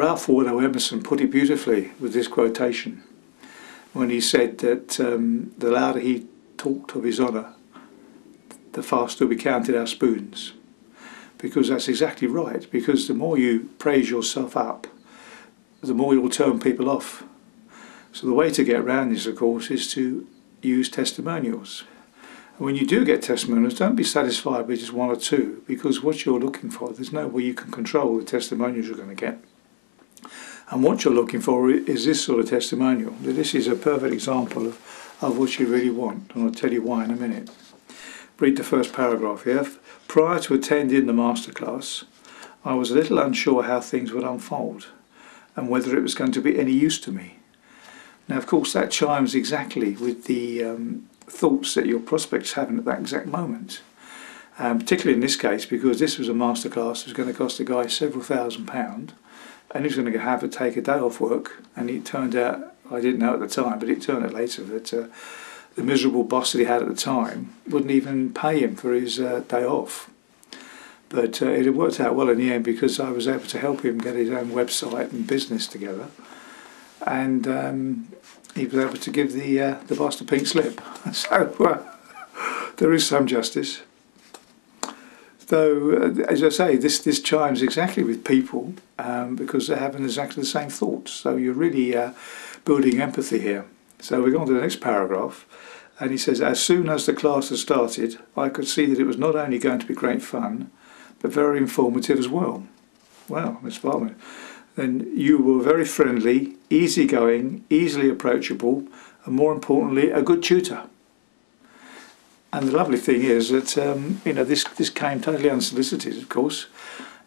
Ralph Waldo Emerson put it beautifully with this quotation when he said that the louder he talked of his honour, the faster we counted our spoons. Because that's exactly right, because the more you praise yourself up, the more you'll turn people off. So the way to get around this, of course, is to use testimonials. And when you do get testimonials, don't be satisfied with just one or two, because what you're looking for, there's no way you can control the testimonials you're going to get. And what you're looking for is this sort of testimonial. This is a perfect example of what you really want, and I'll tell you why in a minute. Read the first paragraph here. Prior to attending the masterclass, I was a little unsure how things would unfold and whether it was going to be any use to me. Now, of course, that chimes exactly with the thoughts that your prospect's having at that exact moment. Particularly in this case, because this was a masterclass that was going to cost the guy several £1,000s, and he was going to have to take a day off work. And it turned out, I didn't know at the time, but it turned out later that the miserable boss that he had at the time wouldn't even pay him for his day off. But it had worked out well in the end, because I was able to help him get his own website and business together, and he was able to give the boss the pink slip. So there is some justice. So as I say, this chimes exactly with people, because they're having exactly the same thoughts. So you're really building empathy here. So we go on to the next paragraph, and he says, as soon as the class had started, I could see that it was not only going to be great fun, but very informative as well. Wow, Miss Barman. Then you were very friendly, easygoing, easily approachable, and more importantly, a good tutor. And the lovely thing is that this came totally unsolicited, of course,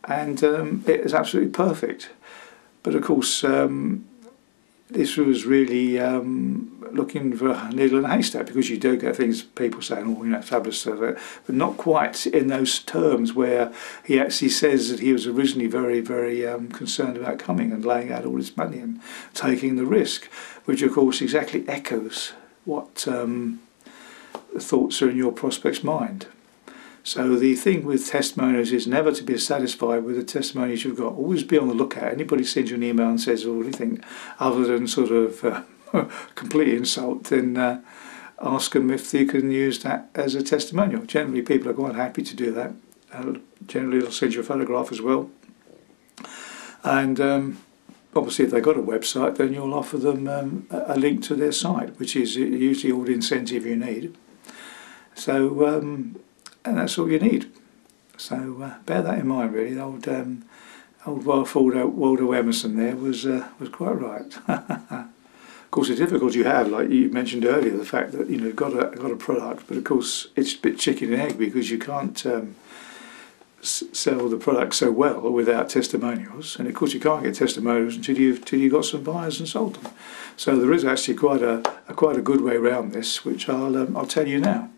and it is absolutely perfect. But of course, this was really looking for a needle in a haystack, because you do get things, people saying, oh, fabulous stuff, but not quite in those terms where he actually says that he was originally very, very concerned about coming and laying out all his money and taking the risk, which of course exactly echoes what thoughts are in your prospect's mind. So the thing with testimonials is never to be satisfied with the testimonials you've got. Always be on the lookout. Anybody sends you an email and says anything other than sort of complete insult, then ask them if they can use that as a testimonial. Generally people are quite happy to do that. Generally they'll send you a photograph as well. And obviously if they've got a website, then you'll offer them a link to their site, which is usually all the incentive you need. So and that's all you need. So bear that in mind, really. Old Ralph Waldo Emerson there was quite right. Of course, the difficulty you have, like you mentioned earlier, the fact that you've got a product, but of course it's a bit chicken and egg, because you can't sell the product so well without testimonials, and of course you can't get testimonials until you've got some buyers and sold them. So there is actually quite a good way around this, which I'll tell you now.